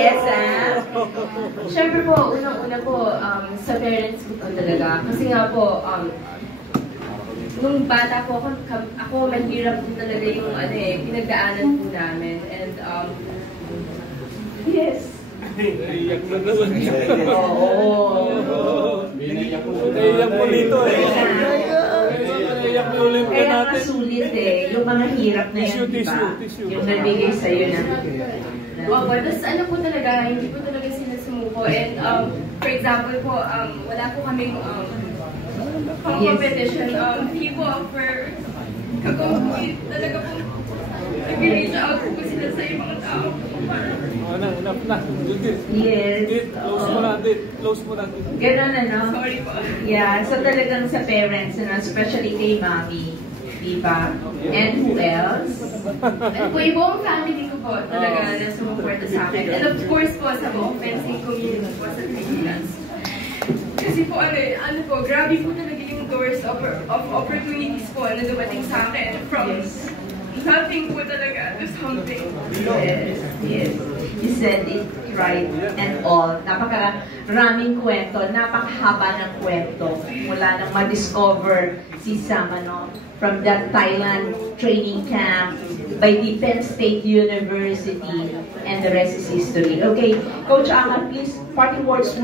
Yes, ah. Siyempre po, unang-una po, sa parents ko po talaga. Kasi nga po, nung bata po ako mahirap po talaga yung pinagdaanan po namin. And, yes. Naiyak na naman niya. Oo. Naiyak po dito eh. Naiyak na ulit ka Kaya natin. masulit eh. Yung mga hirap na yan, di ba? Yung nabigay sa'yo na. Opo, tapos ano po talaga, hindi po talaga sila sumuko. And, for example po, wala po kaming competition. Hindi po for kakumpi. Talaga po, nag-reach out po sila sa ibang tao. Enough na. Yes. Close mo natin. Close mo natin. Ganun ano? Sorry po. Yeah, so talagang sa parents, especially kay mommy. Diba? And who else? And po, yung buong family ko po talaga na sumuporta sa akin. And of course po, sa buong fencing community po sa Pilipinas. Kasi po, ano po, grabe po talaga yung doors of opportunities po na dumating sa akin. From nothing po talaga to something. Yes, yes. You said it right and all. Napakaraming kwento, napakahaba ng kwento. Mula nang ma-discover si Sam, from that Thailand training camp by the Penn State University, and the rest is history. Okay, Coach Angat, please, parting words.